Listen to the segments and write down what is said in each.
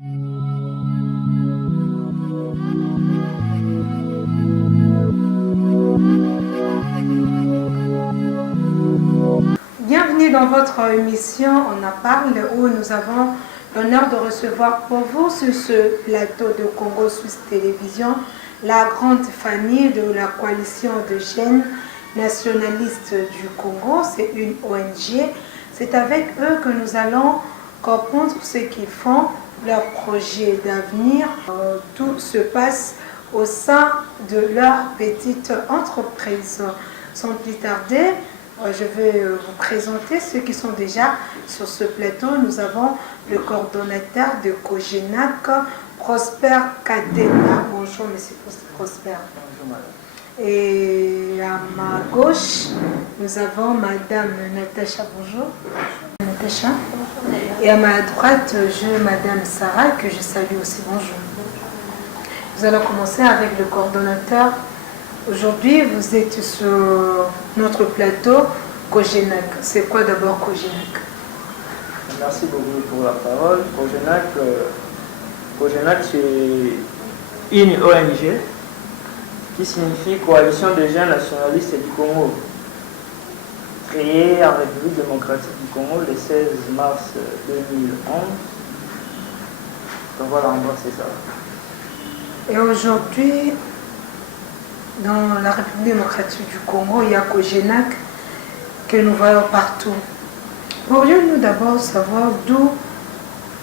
Bienvenue dans votre émission On en parle, où nous avons l'honneur de recevoir pour vous sur ce plateau de Congo Suisse Télévision la grande famille de la coalition de jeunes nationalistes du Congo. C'est une ONG. C'est avec eux que nous allons comprendre ce qu'ils font, leurs projets d'avenir. Tout se passe au sein de leur petite entreprise. Sans plus tarder, je vais vous présenter ceux qui sont déjà sur ce plateau. Nous avons le coordonnateur de Cogenac, Prosper Katena. Bonjour, monsieur Prosper. Bonjour, madame. Et à ma gauche, nous avons madame Natacha. Bonjour. Natacha. Et à ma droite, j'ai madame Sarah, que je salue aussi. Bonjour. Nous allons commencer avec le coordonnateur. Aujourd'hui, vous êtes sur notre plateau Cogenac. C'est quoi d'abord Cogenac? Merci beaucoup pour la parole. Cogenac, c'est une ONG qui signifie Coalition des jeunes nationalistes du Congo, créée en République démocratique du Congo le 16 mars 2011. Donc voilà, en gros, c'est ça. Et aujourd'hui, dans la République démocratique du Congo, il y a Cogenac que nous voyons partout. Pourrions-nous d'abord savoir d'où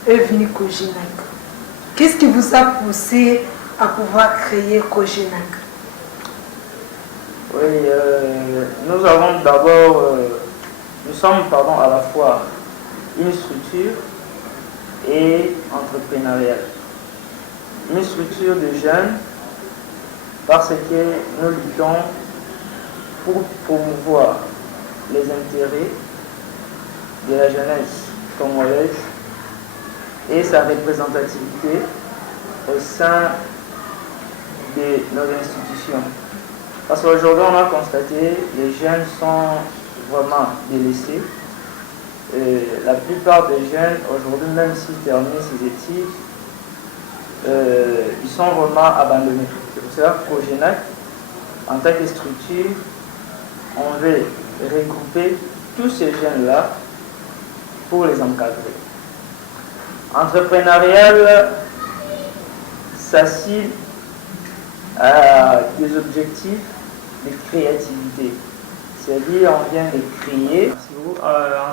est venu Cogenac? Qu'est-ce qui vous a poussé à pouvoir créer Cogenac? Oui, nous avons d'abord, nous sommes à la fois une structure et entrepreneuriale. Une structure de jeunes parce que nous luttons pour promouvoir les intérêts de la jeunesse congolaise et sa représentativité au sein de nos institutions. Parce qu'aujourd'hui, on a constaté que les jeunes sont vraiment délaissés. La plupart des jeunes, aujourd'hui, même s'ils terminent ces études, ils sont vraiment abandonnés. C'est pour ça que Cogenac, en tant que structure, on veut regrouper tous ces jeunes-là pour les encadrer. Entrepreneurial s'assied à des objectifs de créativité. C'est-à-dire, on vient de créer.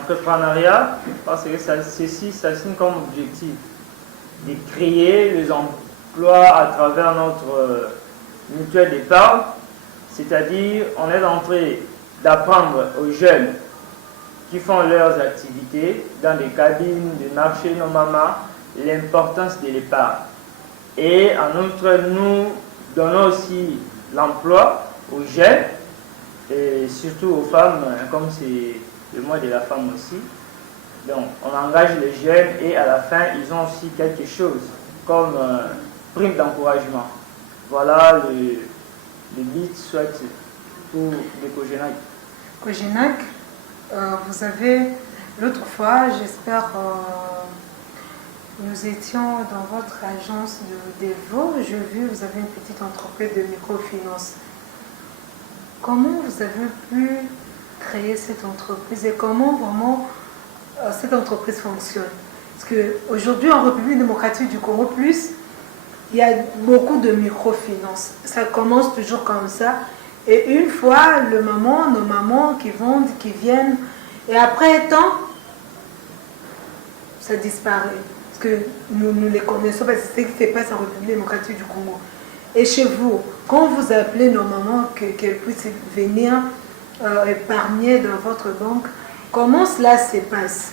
Entrepreneuriat, parce que ceci s'assigne comme objectif de créer les emplois à travers notre mutuelle d'épargne. C'est-à-dire, on est en train d'apprendre aux jeunes qui font leurs activités dans des cabines de marché normalement l'importance de l'épargne. Et en outre, nous donnons aussi l'emploi aux jeunes et surtout aux femmes, comme c'est le mois de la femme aussi. Donc, on engage les jeunes et à la fin, ils ont aussi quelque chose comme prime d'encouragement. Voilà le but soit pour le Cogenac. Cogenac, vous avez, l'autre fois, j'espère, nous étions dans votre agence de Devo. J'ai vu, vous avez une petite entreprise de microfinance. Comment vous avez pu créer cette entreprise et comment vraiment cette entreprise fonctionne? Parce qu'aujourd'hui, en République démocratique du Congo, il y a beaucoup de microfinance. Ça commence toujours comme ça. Et une fois, nos mamans qui vendent, qui viennent, et après un temps, ça disparaît. Parce que nous les connaissons, parce que c'est ce qui se passe en République démocratique du Congo. Et chez vous, quand vous appelez nos mamans qu'elles puissent venir épargner dans votre banque, comment cela se passe?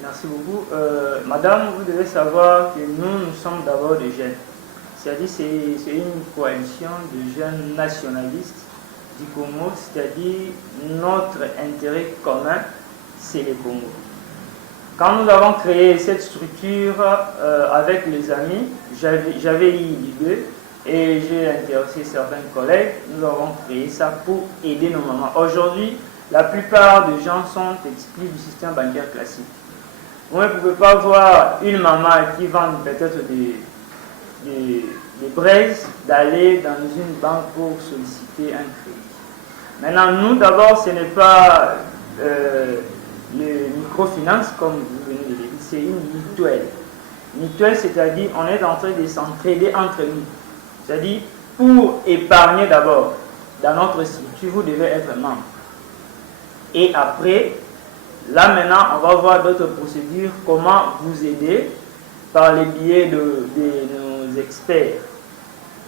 Merci beaucoup. Madame, vous devez savoir que nous sommes d'abord des jeunes. C'est-à-dire c'est une coalition de jeunes nationalistes du Congo, c'est-à-dire notre intérêt commun, c'est le Congo. Quand nous avons créé cette structure avec les amis, j'avais eu l'idée et j'ai intéressé certains collègues, nous avons créé ça pour aider nos mamans. Aujourd'hui, la plupart des gens sont exclus du système bancaire classique. Vous ne pouvez pas voir une maman qui vend peut-être des braises d'aller dans une banque pour solliciter un crédit. Maintenant, nous, d'abord, ce n'est pas le microfinance, comme vous venez de le dire, c'est une mutuelle. Mutuelle, c'est-à-dire on est en train de s'entraider entre nous. C'est-à-dire, pour épargner d'abord, dans notre structure, vous devez être membre. Et après, là maintenant, on va voir d'autres procédures, comment vous aider par les biais de nos experts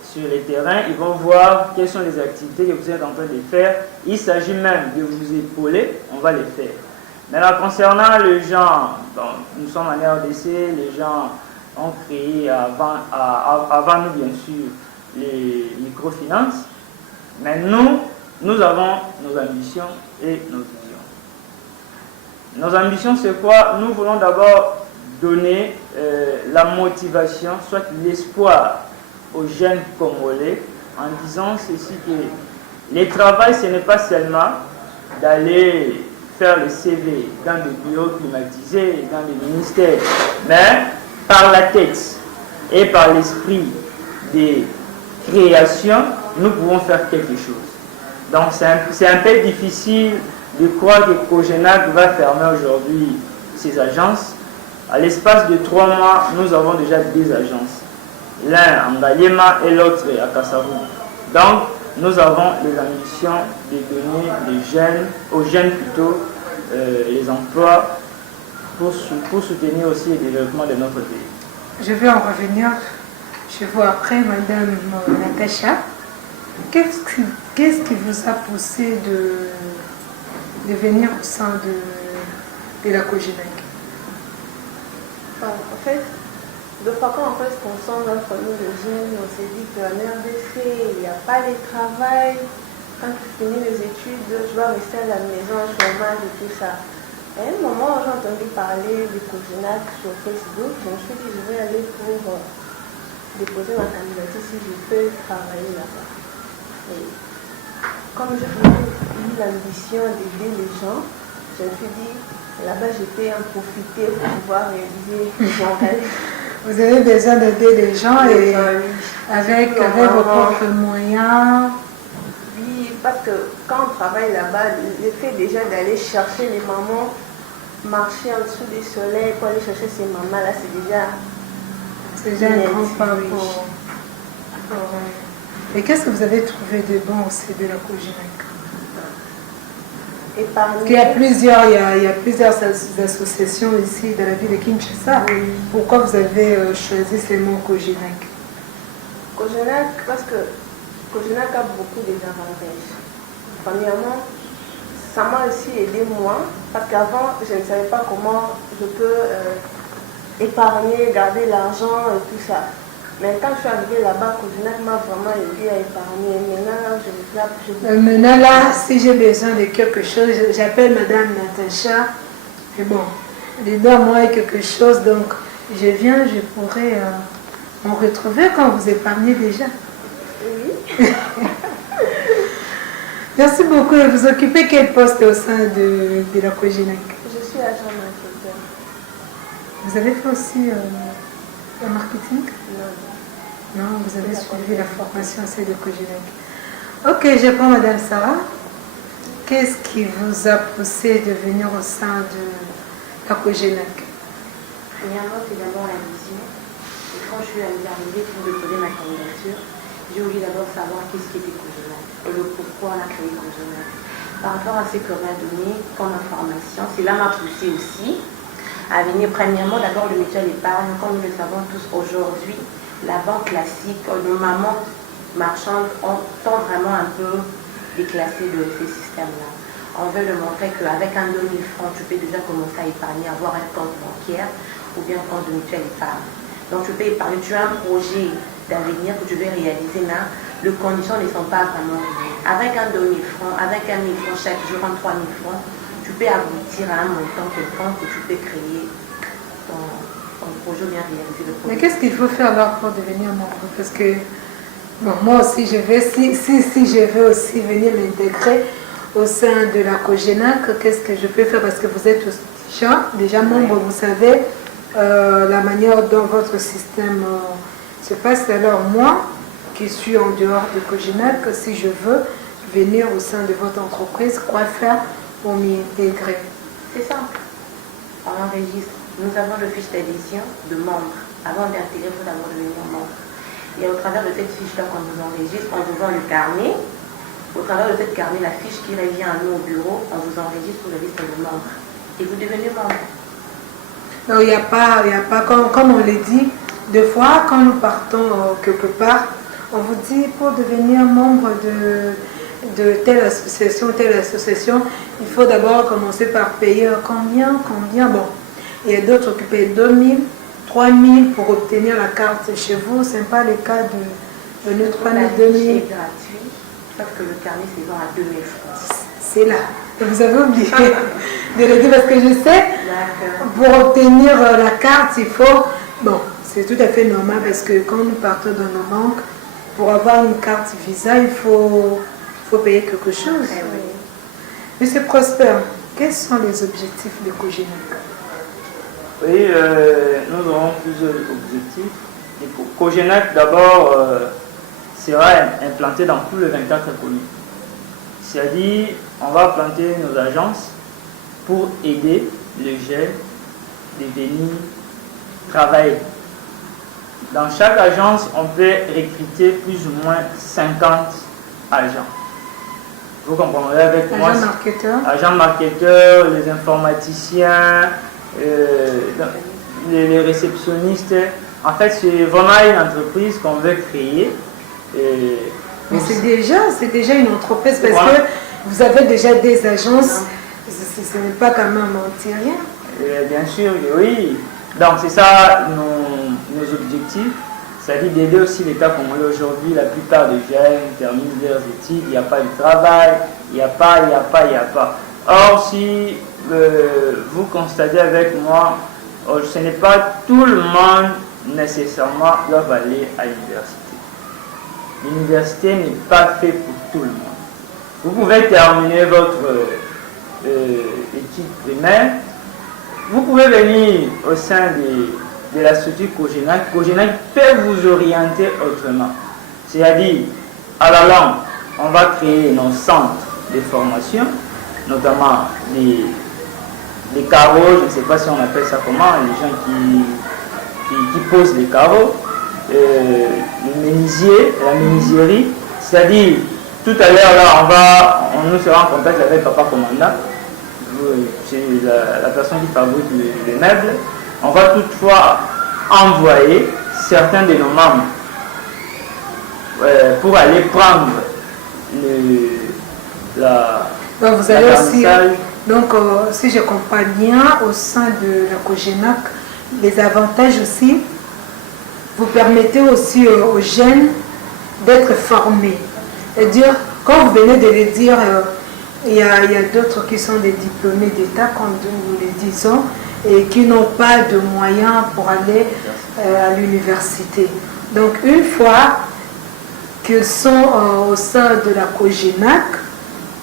sur les terrains. Ils vont voir quelles sont les activités que vous êtes en train de faire. Il s'agit même de vous épauler, on va les faire. Maintenant, concernant les gens, nous sommes en RDC, les gens ont créé avant nous, bien sûr, les microfinances. Mais nous avons nos ambitions et nos visions. Nos ambitions, c'est quoi? Nous voulons d'abord donner la motivation, soit l'espoir aux jeunes Congolais, en disant ceci que le travail, ce n'est pas seulement d'aller faire le CV dans des bureaux climatisés, dans des ministères, mais par la tête et par l'esprit de création, nous pouvons faire quelque chose. Donc c'est un peu difficile de croire que Cogenac va fermer aujourd'hui ses agences. À l'espace de 3 mois, nous avons déjà 2 agences. L'un en Galema et l'autre à Kassavou. Donc, nous avons les ambitions de donner aux jeunes plutôt, les emplois pour soutenir aussi le développement de notre pays. Je vais en revenir chez vous après, Madame Natacha. Qu'est-ce qui vous a poussé de venir au sein de la Cogenac? En fait, de fois quand on fait ce qu'on sent entre nous les jeunes, on s'est dit qu'en RDC, il n'y a pas de travail. Quand tu finis les études, tu vas rester à la maison, chômage et tout ça. À un moment, j'ai entendu parler de Cogenac sur Facebook. Je me suis dit, je vais aller pour déposer ma candidature si je peux travailler là-bas. Et comme j'ai eu l'ambition d'aider les gens, je me suis dit, là-bas, je peux en profiter pour pouvoir réaliser mon rêve. Vous avez besoin d'aider les gens et avec vos propres moyens. Oui, parce que quand on travaille là-bas, le fait déjà d'aller chercher les mamans, marcher en dessous du soleil pour aller chercher ces mamans-là, c'est déjà un grand pas, oui. Et qu'est-ce que vous avez trouvé de bon aussi de la Cogenac? Il y a plusieurs associations ici dans la ville de Kinshasa. Oui. Pourquoi vous avez choisi ce mot Cogenac? Cogenac, parce que Cogenac a beaucoup d'avantages. Premièrement, ça m'a aussi aidé moi, parce qu'avant, je ne savais pas comment je peux épargner, garder l'argent et tout ça. Mais quand je suis arrivée là-bas, Cogenac m'a vraiment aidé à épargner. Maintenant, là, si j'ai besoin de quelque chose, j'appelle Madame Natacha. Et bon, aidez-moi quelque chose, donc je viens, je pourrais me retrouver quand vous épargnez déjà. Oui. Merci beaucoup. Et vous occupez quel poste au sein de la Cogenac? Je suis agent marketing. Vous avez fait aussi le marketing? Non. Non, vous avez suivi la formation c'est de Cogenac. Ok, je prends Madame Sarah. Qu'est-ce qui vous a poussé de venir au sein de la Cogenac? Premièrement, c'est d'abord la vision. Et quand je suis arrivée pour déposer ma candidature, j'ai voulu d'abord savoir qu'est-ce qui était Cogenac et le pourquoi on a créé Cogenac. Par rapport à ce qu'on m'a donné comme information, cela m'a poussé aussi à venir premièrement d'abord le mutuel épargne. Comme nous le savons tous aujourd'hui, la banque classique, nos mamans marchandes sont vraiment un peu déclassées de ces systèmes-là. On veut leur montrer qu'avec un 2000 francs, tu peux déjà commencer à épargner, avoir un compte bancaire ou bien un compte de mutuelle épargne. Donc tu peux épargner, tu as un projet d'avenir que tu veux réaliser, mais les conditions ne sont pas vraiment réunies. Avec un 2000 francs, avec un 1000 francs chaque jour, en 3000 francs, tu peux aboutir à un montant quelconque que tu peux créer ton projet bien réalisé. Mais qu'est-ce qu'il faut faire alors pour devenir membre? Parce que bon, moi aussi, je vais, si je veux aussi venir m'intégrer au sein de la Cogenac, qu'est-ce que je peux faire? Parce que vous êtes déjà membre, vous savez la manière dont votre système se passe. Alors moi, qui suis en dehors de Cogenac, si je veux venir au sein de votre entreprise, quoi faire pour m'y intégrer? C'est simple. On enregistre. Nous avons le fiche d'adhésion de membres. Avant d'intégrer, il faut d'abord devenir membre. Et au travers de cette fiche-là, quand vous enregistre, on vous vend le carnet. Au travers de cette carnet, la fiche qui revient à nous au bureau, on vous enregistre sur la liste de membres. Et vous devenez membre. Non, il n'y a pas, comme on l'a dit, des fois, quand nous partons quelque part, on vous dit pour devenir membre de telle association, il faut d'abord commencer par payer combien. Bon, il y a d'autres qui payent 2000, 3000 pour obtenir la carte chez vous. Ce n'est pas le cas de notre 3000, 2000. C'est gratuit, parce que le carnet se vend à 2000 francs. C'est là. Vous avez oublié de le dire parce que je sais, pour obtenir la carte, il faut... Bon, c'est tout à fait normal parce que quand nous partons dans nos banques, pour avoir une carte Visa, il faut payer quelque chose. Eh oui. Monsieur Prosper, quels sont les objectifs de Cogenac? Oui, nous aurons plusieurs objectifs. Et pour Cogenac, d'abord, sera implanté dans tous les 24 communes. C'est-à-dire, on va planter nos agences pour aider les jeunes de venir travailler. Dans chaque agence, on peut recruter plus ou moins 50 agents. Vous comprendrez avec moi. Agents marketeurs, les informaticiens, les réceptionnistes. En fait, c'est vraiment une entreprise qu'on veut créer. Mais c'est déjà une entreprise parce que vous avez déjà des agences. Ce n'est pas quand même mentir rien. Bien sûr, oui. Donc c'est ça nos objectifs. C'est-à-dire d'aider aussi l'État congolais aujourd'hui. La plupart des jeunes terminent leurs études, il n'y a pas de travail, il n'y a pas. Or, si vous constatez avec moi, ce n'est pas tout le monde nécessairement qui doit aller à l'université. L'université n'est pas faite pour tout le monde. Vous pouvez terminer votre étude primaire, vous pouvez venir au sein de la structure Cogenac. Cogenac peut vous orienter autrement. C'est-à-dire, à la langue, on va créer nos centres de formation, notamment les carreaux, je ne sais pas si on appelle ça comment, les gens qui posent les carreaux, le menuisier, la menuiserie, c'est-à-dire, tout à l'heure, là, nous serons en contact avec Papa Commandant, c'est la personne qui fabrique les meubles. On va toutefois envoyer certains de nos membres pour aller prendre vous allez aussi, donc si je comprends bien, au sein de la Cogenac, les avantages aussi, vous permettez aussi aux jeunes d'être formés. C'est-à-dire, quand vous venez de le dire, il y a d'autres qui sont des diplômés d'État, comme nous le disons, et qui n'ont pas de moyens pour aller à l'université. Donc, une fois qu'ils sont au sein de la Cogenac,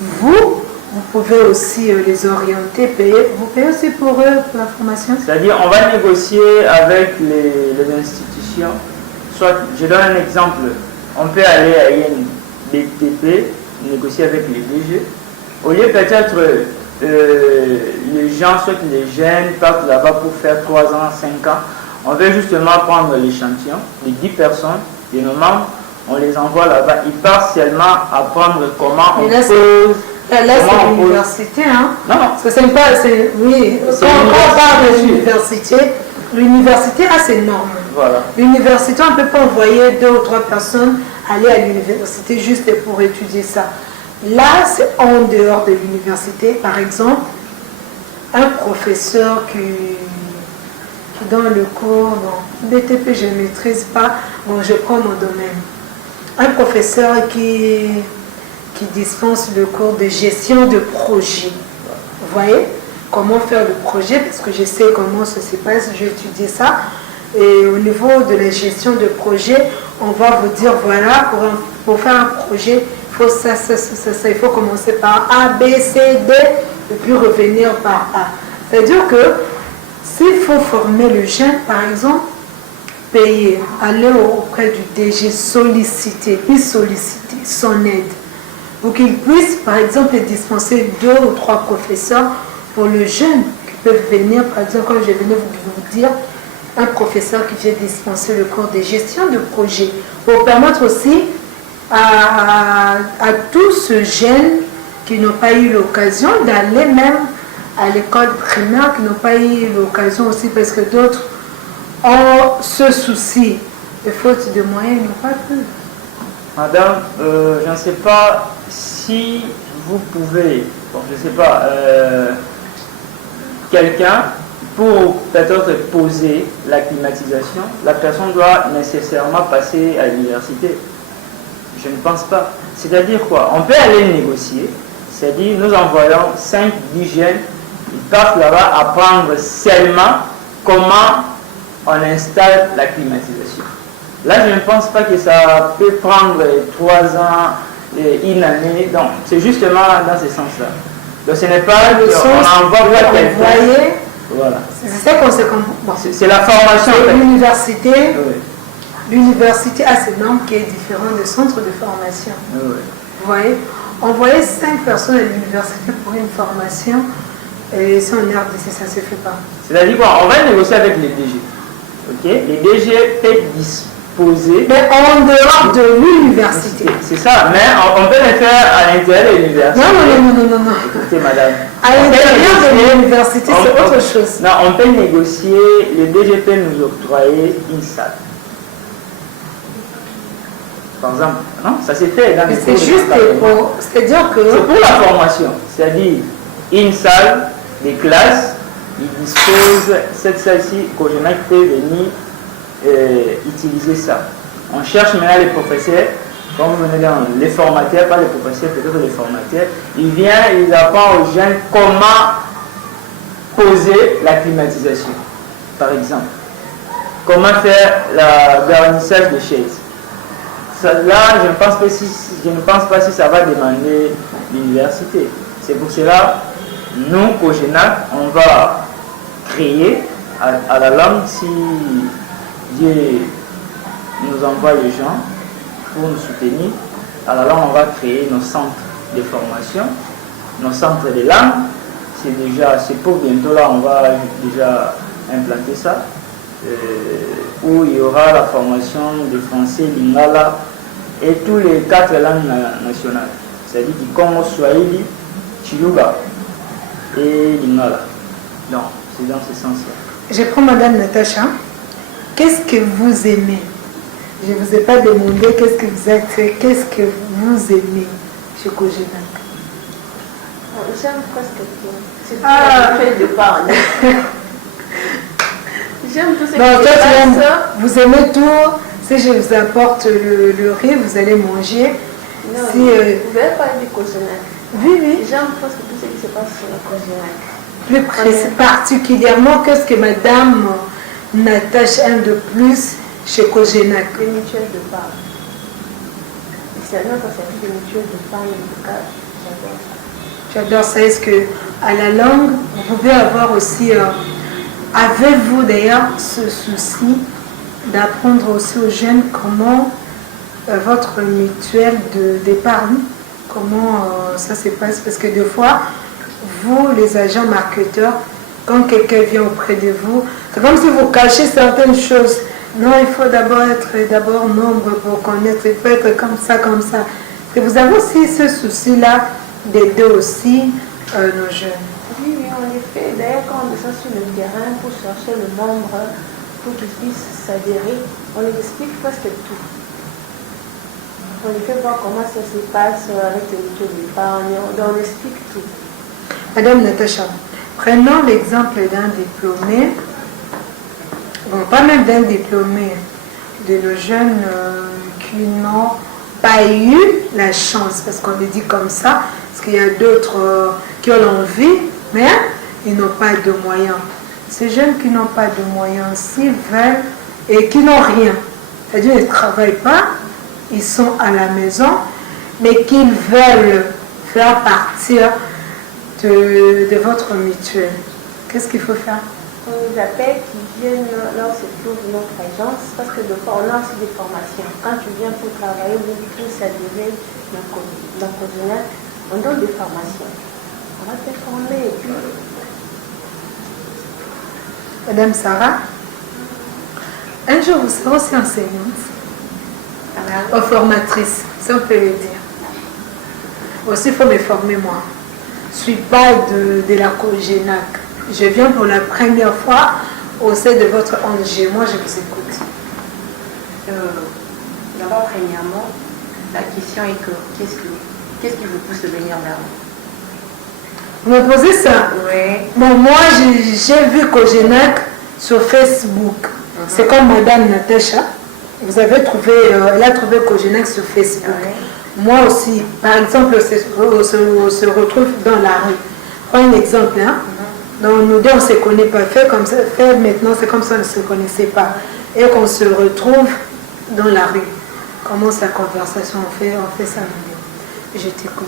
vous pouvez aussi les orienter, payer. Vous payez aussi pour eux la formation? C'est-à-dire, on va négocier avec les institutions. Soit, je donne un exemple, on peut aller à une BTP, négocier avec les DG. Au lieu peut-être les gens, soit les jeunes, partent là-bas pour faire 3 ans, 5 ans, on veut justement prendre l'échantillon, les 10 personnes, de nos membres, on les envoie là-bas. Ils partent seulement apprendre comment on pose. Là, c'est l'université, hein? Non. Parce que c'est pas... Oui, quand on parle de l'université, c'est énorme. Voilà. L'université, on ne peut pas envoyer 2 ou 3 personnes aller à l'université juste pour étudier ça. Là, c'est en dehors de l'université. Par exemple, un professeur qui donne le cours, BTP, je ne maîtrise pas, bon, je prends mon domaine. Un professeur qui dispense le cours de gestion de projet. Vous voyez comment faire le projet, parce que je sais comment ça se passe, j'ai étudié ça. Et au niveau de la gestion de projet, on va vous dire, voilà, pour faire un projet, il faut ça, il faut commencer par A, B, C, D, et puis revenir par A. C'est-à-dire que s'il faut former le jeune, par exemple, payer, aller auprès du DG, solliciter son aide pour qu'il puisse, par exemple, dispenser 2 ou 3 professeurs pour le jeune qui peuvent venir, par exemple, comme je venais vous dire, un professeur qui vient dispenser le cours de gestion de projet pour permettre aussi à tous ceux jeunes qui n'ont pas eu l'occasion d'aller même à l'école primaire, qui n'ont pas eu l'occasion aussi parce que d'autres ont ce souci de faute de moyens, n'ont pas pu. Madame, je ne sais pas si vous pouvez, bon, je ne sais pas, quelqu'un, pour peut-être poser la climatisation, la personne doit nécessairement passer à l'université. Je ne pense pas. C'est-à-dire quoi? On peut aller négocier, c'est-à-dire nous envoyons 5-10 jeunes, ils partent là-bas apprendre seulement comment on installe la climatisation. Là, je ne pense pas que ça peut prendre 3 ans, 1 année. Donc, c'est justement dans ce sens-là. Donc, ce n'est pas qu'on envoie quelqu'un. Voilà. C'est ça qu'on s'est compris. Bon. C'est la formation. C'est l'université. Oui. L'université a ce nom qui est différent du centre de formation. Oui. Vous voyez, envoyer 5 personnes à l'université pour une formation, et si on est RDC, ça ne se fait pas. C'est-à-dire quoi? On va négocier avec les DG. Ok? Les DG peuvent disposer. Mais en dehors de l'université. C'est ça, mais on peut le faire à l'intérieur de l'université. Non. Écoutez, madame. À l'intérieur de l'université, c'est autre chose. Non, on peut négocier, le DG peut nous octroyer une salle. Par exemple, non, ça s'est fait dans les c'est juste pour, c'est-à-dire que... C'est pour la formation, c'est-à-dire une salle, des classes, ils disposent cette salle-ci, Cogenac peut venir utiliser ça. On cherche maintenant les professeurs, comme vous venez dans les formateurs, pas les professeurs, peut-être les formateurs, ils viennent, ils apprennent aux jeunes comment poser la climatisation, par exemple. Comment faire le garnissage des chaises. Ça, là, je ne pense pas si ça va demander l'université. C'est pour cela, nous, Cogenac, on va créer à la langue, si Dieu nous envoie les gens pour nous soutenir, à la langue, on va créer nos centres de formation, nos centres de langue. C'est pour bientôt, là, on va déjà implanter ça. Où il y aura la formation de français, lingala et tous les 4 langues nationales, c'est-à-dire du Congo, Swahili, Chiluba et lingala. Donc, c'est dans ce sens-là. Je prends Madame Natacha. Qu'est-ce que vous aimez? Je ne vous ai pas demandé qu'est-ce que vous êtes, qu'est-ce que vous aimez chez Cogenac? J'aime presque tout. C'est le fait de parler. J'aime tout ce qui se passe. Vous aimez tout. Si je vous apporte le riz, vous allez manger. Non, si, vous n'avez pas du Cogenac. Oui. J'aime presque tout ce qui se passe sur le Cogenac. Plus particulièrement, qu'est-ce que Madame Natacha aime de plus chez Cogenac? Les mutuelles de part. C'est notre service de mutuelle de part, en tout cas, j'adore ça. J'adore ça. Est-ce que à la langue, vous pouvez avoir aussi... avez-vous d'ailleurs ce souci d'apprendre aussi aux jeunes comment votre mutuelle d'épargne, comment ça se passe? Parce que des fois, vous, les agents marketeurs, quand quelqu'un vient auprès de vous, c'est comme si vous cachez certaines choses. Non, il faut d'abord être nombre pour connaître, il faut être comme ça. Et vous avez aussi ce souci-là d'aider aussi nos jeunes. Oui, on les fait. D'ailleurs, quand on descend sur le terrain pour chercher le membre, pour qu'ils puissent s'adhérer, on les explique presque tout. On les fait voir comment ça se passe avec les mutuelles d'épargne, on explique tout. Madame Natacha, prenons l'exemple d'un diplômé, bon, pas même d'un diplômé, de nos jeunes qui n'ont pas eu la chance, parce qu'on le dit comme ça, parce qu'il y a d'autres qui ont l'envie, mais ils n'ont pas de moyens. Ces jeunes qui n'ont pas de moyens, s'ils veulent, et qui n'ont rien, c'est-à-dire qu'ils ne travaillent pas, ils sont à la maison, mais qu'ils veulent faire partir de votre mutuelle. Qu'est-ce qu'il faut faire? On nous appelle, qui viennent là où se trouve notre agence, parce que de fois, on a aussi des formations. Quand tu viens pour travailler, ou pour s'adhérer dans le Cogenac, on donne des formations. On va te former et puis... Madame Sarah, un jour vous serez aussi enseignante, ou formatrice, si on peut le dire. Aussi, il faut me former moi. Je ne suis pas de la Cogenac. Je viens pour la première fois au sein de votre ONG. Moi, je vous écoute. D'abord, premièrement, la question est que qu'est-ce qui vous pousse de venir vers nous? Vous me posez ça? Oui. Bon, moi, j'ai vu Cogenac sur Facebook. C'est comme Madame Natacha. Vous avez trouvé, elle a trouvé Cogenac sur Facebook. Moi aussi, par exemple, on se retrouve dans la rue. Prends un exemple, hein? Donc nous deux, on ne se connaît pas. Fait maintenant, c'est comme ça, on ne se connaissait pas. Et qu'on se retrouve dans la rue. Commence la conversation, on fait ça. Je t'écoute.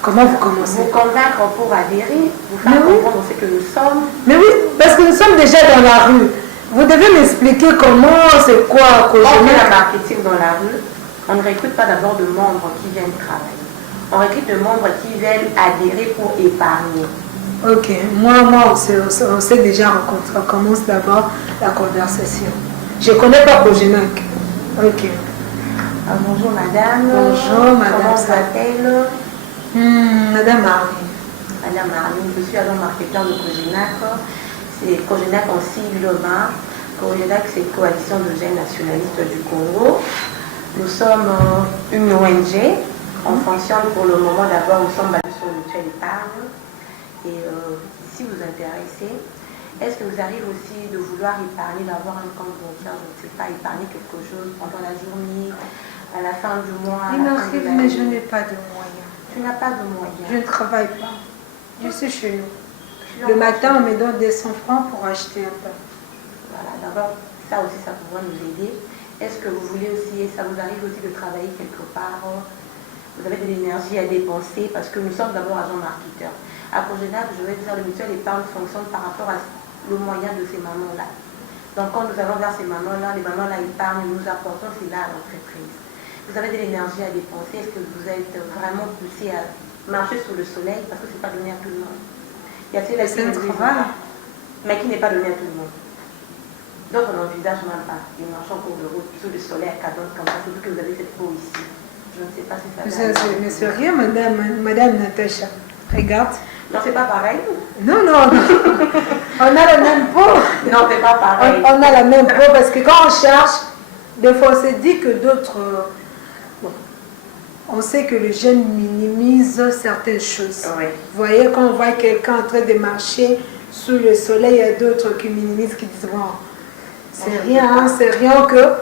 Comment vous commencez? Vous convaincre pour adhérer, vous faire comprendre ce que nous sommes. Mais oui, parce que nous sommes déjà dans la rue. Vous devez m'expliquer comment, c'est quoi Quand on fait le marketing dans la rue, on ne recrute pas d'abord de membres qui viennent travailler. On recrute de membres qui viennent adhérer pour épargner. Ok, moi on s'est déjà rencontrés. On commence d'abord la conversation. Je ne connais pas Cogenac. Ok. Bonjour madame. Bonjour madame. Comment s'appelle? Madame Marie. Madame Marie, je suis agent marketeur de Cogenac. C'est Cogenac en sigle bas. Cogenac, c'est Coalition de jeunes nationalistes du Congo. Nous sommes une ONG. On fonctionne pour le moment, d'abord, nous sommes basés sur le mutuel épargne. Et si vous vous intéressez, est-ce que vous arrivez aussi de vouloir épargner, d'avoir un compte bancaire, je ne sais pas, épargner quelque chose pendant la journée, à la fin du mois? Il m'arrive, mais je n'ai pas de moyens. Tu n'as pas de moyens. Je ne travaille pas. Je suis chez nous. Le matin, on me donne des 100 francs pour acheter un pain. Voilà, d'abord, ça aussi, ça pourra nous aider. Est-ce que vous voulez aussi, ça vous arrive aussi de travailler quelque part? Vous avez de l'énergie à dépenser parce que nous sommes d'abord agents marketeurs. À Cogenac, je vais dire, le mutuel épargne fonctionne par rapport à le moyen de ces mamans-là. Donc, quand nous allons vers ces mamans-là, les mamans-là épargnent, nous apportons cela à l'entreprise. Vous avez de l'énergie à dépenser. Est-ce que vous êtes vraiment poussé à marcher sous le soleil parce que ce n'est pas donné à tout le monde? Il y a ceux qui ne travaillent, mais qui n'est pas donné à tout le monde. D'autres n'envisagent même pas. Ils marchent en cours de route sous le soleil à 14 comme ça. C'est vous que vous avez cette peau ici. Je ne sais pas si ça va. Mais c'est rien, madame Natacha. Regarde. Non, c'est pas pareil. Non. On a la même peau. Non, c'est pas pareil. On a la même peau parce que quand on cherche, des fois on se dit que d'autres... on sait que les jeunes minimisent certaines choses. Oui. Vous voyez, quand on voit quelqu'un en train de marcher sous le soleil, il y a d'autres qui minimisent, qui disent, bon, c'est rien que...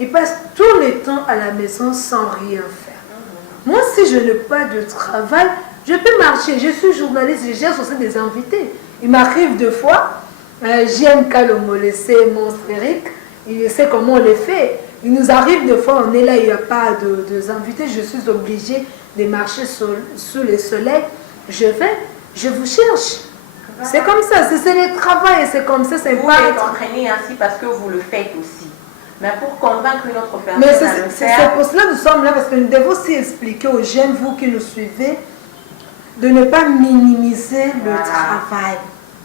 Ils passent tout le temps à la maison sans rien faire. Moi, si je n'ai pas de travail, je peux marcher. Je suis journaliste, je gère aussi des invités. Il m'arrive deux fois, JMK Lomolese, Monstérique, il sait comment on les fait. Il nous arrive des fois, on est là, il n'y a pas de invités, je suis obligée de marcher sous le soleil. Je vais, je vous cherche. Voilà. C'est comme ça, c'est le travail, c'est comme ça, c'est pas... Vous les entraînez ainsi parce que vous le faites aussi. Mais pour convaincre une autre personne à le faire... C'est pour cela que nous sommes là, parce que nous devons aussi expliquer aux jeunes, vous qui nous suivez, de ne pas minimiser le travail.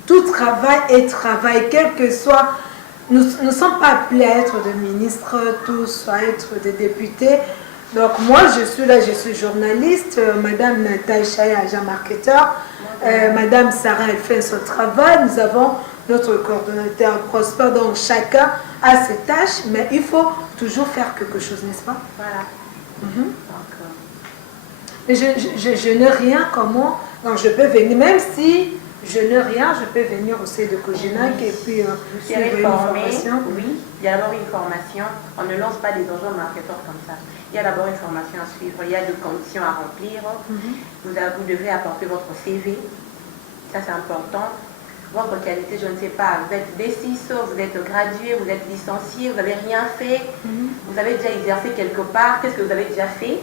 Tout travail est travail, quel que soit... Nous ne sommes pas appelés à être des ministres, tous à être des députés. Donc moi, je suis là, je suis journaliste. Madame Natacha est agent marketeur. Madame Sarah, elle fait son travail. Nous avons notre coordonnateur Prosper. Donc chacun a ses tâches, mais il faut toujours faire quelque chose, n'est-ce pas? Voilà. Mais je n'ai rien, comment? Donc je peux venir, même si... Je n'ai rien, je peux venir au sein de Cogenac et puis suivre une formation. Oui, il y a d'abord une formation. On ne lance pas des agents marketeurs comme ça. Il y a d'abord une formation à suivre. Il y a des conditions à remplir. Vous devez apporter votre CV. Ça, c'est important. Votre qualité, je ne sais pas. Vous êtes D6, vous êtes gradué, vous êtes licencié, vous n'avez rien fait. Vous avez déjà exercé quelque part. Qu'est-ce que vous avez déjà fait?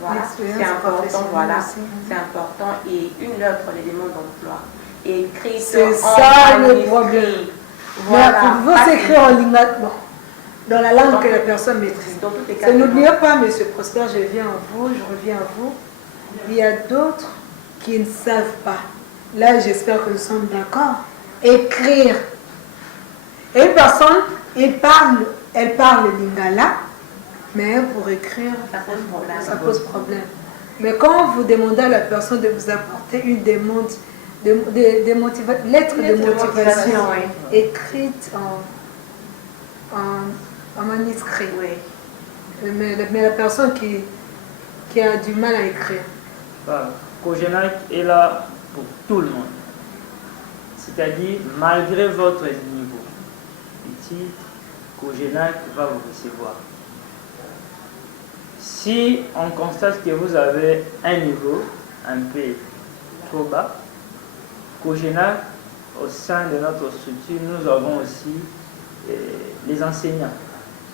Voilà, c'est important. Voilà, c'est important. Et une lettre, les demandes d'emploi. écrite C'est en ça le manuscrit. problème. Voilà. Mais il faut s'écrire en lingala, bon, dans la langue que la personne maîtrise. Dans tous les cas, N'oubliez pas, Monsieur Prosper, je reviens à vous. Il y a d'autres qui ne savent pas. Là, j'espère que nous sommes d'accord. Écrire. Et une personne, elle parle lingala, mais pour écrire, ça pose problème. Mais quand vous demandez à la personne de vous apporter une demande, lettre de motivation écrite en manuscrit, mais la personne qui a du mal à écrire. Voilà. Cogenac est là pour tout le monde. C'est-à-dire, malgré votre niveau étude, Cogenac va vous recevoir. Si on constate que vous avez un niveau un peu trop bas, Cogenac, au sein de notre structure, nous avons aussi les enseignants.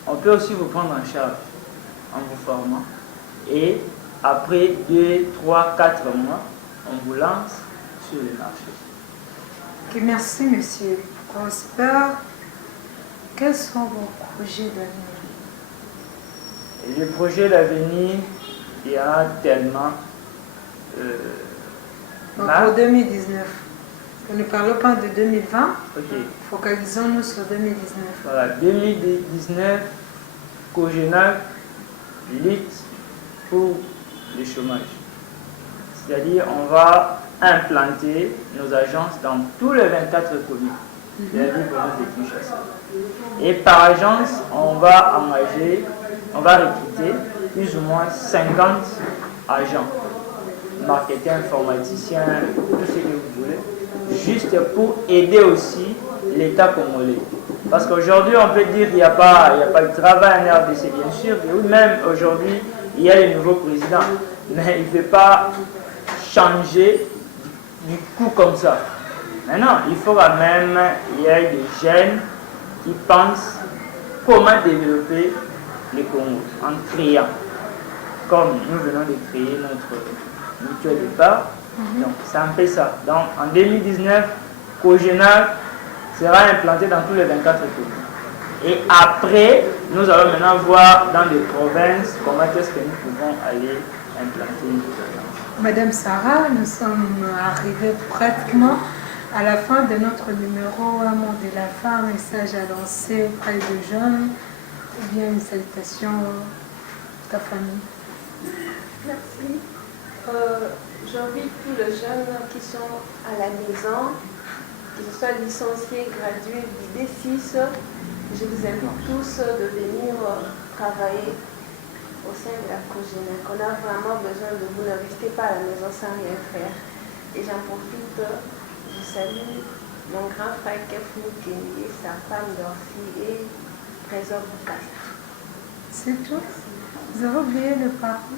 On peut aussi vous prendre en charge en vous formant. Et après 2, 3, 4 mois, on vous lance sur le marché. Okay, merci, Monsieur Prosper. Quels sont vos projets d'avenir? Les projets d'avenir, il y en a tellement. Pour 2019. Ne parlons pas de 2020. Okay. Focalisons-nous sur 2019. Voilà, 2019, Cogenac lutte pour le chômage. C'est-à-dire, on va implanter nos agences dans tous les 24 communes de la ville de Kinshasa. Et par agence, on va recruter plus ou moins 50 agents, marketeurs, informaticiens, tout ce que vous voulez, juste pour aider aussi l'État congolais. Parce qu'aujourd'hui, on peut dire qu'il n'y a pas de travail en RDC, bien sûr, et même aujourd'hui, il y a le nouveau président, mais il ne fait pas changer du coup comme ça. Maintenant, il faut quand même qu'il y ait des jeunes qui pensent comment développer le Congo en créant, comme nous venons de créer notre mutuelle d'épargne. Donc, c'est un peu ça. Donc, en 2019, Cogenac sera implanté dans tous les 24 communes. Et après, nous allons maintenant voir dans les provinces comment est-ce que nous pouvons aller implanter une agence. Madame Sarah, nous sommes arrivés pratiquement à la fin de notre numéro Un monde de la femme, un message à lancer auprès des jeunes, ou bien une salutation à ta famille. Merci. J'invite tous les jeunes qui sont à la maison, qu'ils soient licenciés, gradués, D6. Je vous invite tous de venir travailler au sein de la Cogenac. On a vraiment besoin de vous. Ne restez pas à la maison sans rien faire. Et j'en profite, je salue mon grand frère Kefou Kendi, sa femme Dorcy et Trésor Bukasa. C'est tout? Vous avez oublié le parent?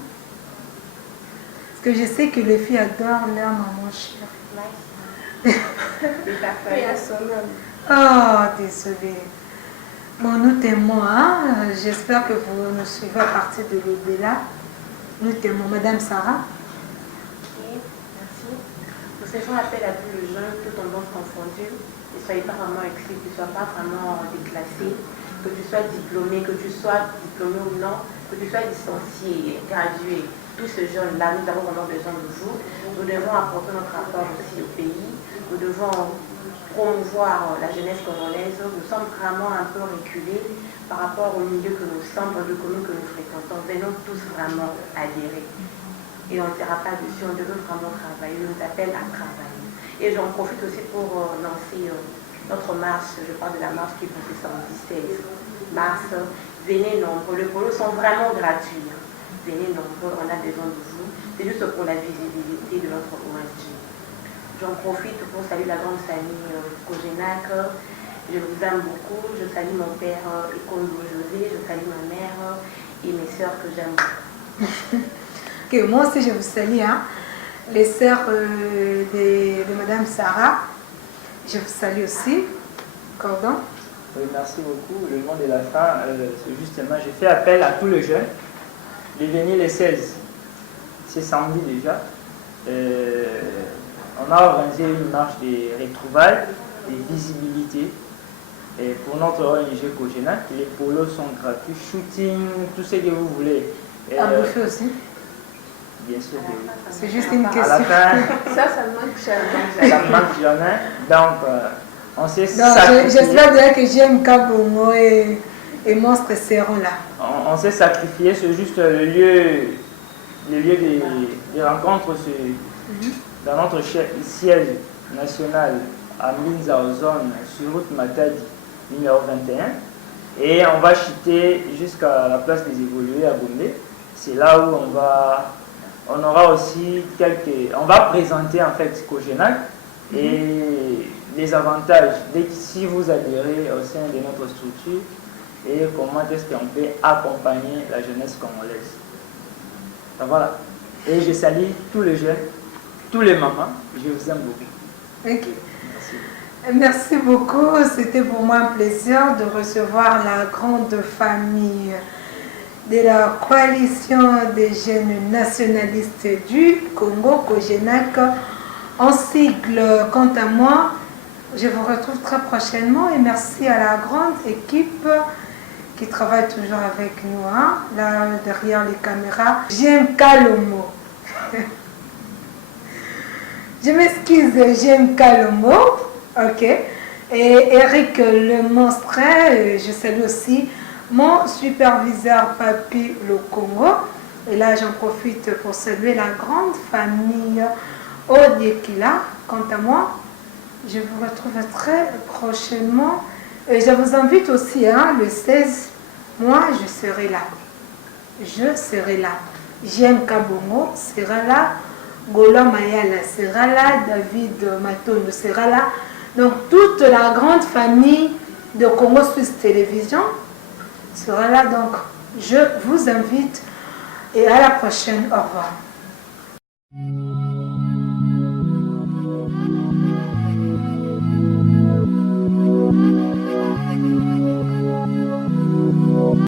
Parce que je sais que les filles adorent leur maman chère. C'est ta fille à son homme. Oh, désolé. Bon, nous t'aimons, hein? J'espère que vous nous suivez à partir de l'au-delà. Nous t'aimons, Madame Sarah. Oui, merci. Nous faisons appel à tous les jeunes, tout en monde confondu. Ne soyez pas vraiment exclus, ne sois pas vraiment déclassé, que tu sois diplômé, que tu sois diplômé ou non, que tu sois licencié, gradué. Tous ces jeunes-là, nous avons vraiment besoin de vous. Nous devons apporter notre rapport aussi au pays. Nous devons promouvoir la jeunesse congolaise. Nous sommes vraiment un peu reculés par rapport au milieu que nous sommes, dans le communes que nous fréquentons. Venons tous vraiment adhérer. Et on ne sera pas dessus, on devrait vraiment travailler. On nous appelle à travailler. Et j'en profite aussi pour lancer notre marche. Je parle de la marche qui est passée en 16 mars. Venez nombreux. Les polos sont vraiment gratuits. Venez nombreux, on a besoin de vous. C'est juste pour la visibilité de notre ONG. J'en profite pour saluer la grande famille Cogenac. Je vous aime beaucoup. Je salue mon père Ekondo José. Je salue ma mère et mes sœurs que j'aime beaucoup. Okay, moi aussi, je vous salue. Hein. Les sœurs de Madame Sarah, je vous salue aussi. Cordon. Oui, merci beaucoup. Le mot de la fin, c'est justement, je fais appel à tous les jeunes de venir les 16. C'est samedi déjà. on a organisé une marche des retrouvailles, des visibilités. Et pour notre ONG Cogenac, les polos sont gratuits, shooting, tout ce que vous voulez. Et, à bouffer aussi. Bien sûr. C'est juste une À question. la fin, Ça ne manque jamais. ça ne manque jamais. Donc, on s'est Donc, sacrifié. j'espère déjà que JMK Bongo et Monstre seront là. On s'est sacrifié, c'est juste le lieu des rencontres dans notre siège national à Minzaozone sur route Matadi numéro 21. Et on va chuter jusqu'à la place des évolués à Gombe. C'est là où on aura aussi on va présenter en fait Cogenac et les avantages si vous adhérez au sein de notre structure et comment est-ce qu'on peut accompagner la jeunesse congolaise. Donc voilà. Et je salue tous les jeunes, tous les mamans. Je vous aime beaucoup. Ok. Merci beaucoup. C'était pour moi un plaisir de recevoir la grande famille de la coalition des jeunes nationalistes du Congo, Cogenac, en sigle. Quant à moi, je vous retrouve très prochainement et merci à la grande équipe qui travaille toujours avec nous, hein, là derrière les caméras. J'aime Kalomo. Je m'excuse, j'aime Kalomo. Ok. Et Eric le monstre, je salue aussi mon superviseur Papi le Congo. Et là, j'en profite pour saluer la grande famille Odiekila. Quant à moi, je vous retrouve très prochainement. Et je vous invite aussi, hein, le 16, moi, je serai là. Je serai là. JM Kabongo sera là. Gola Mayala sera là. David Matondo sera là. Donc, toute la grande famille de Congo Suisse Télévision sera là. Donc, je vous invite et à la prochaine. Au revoir.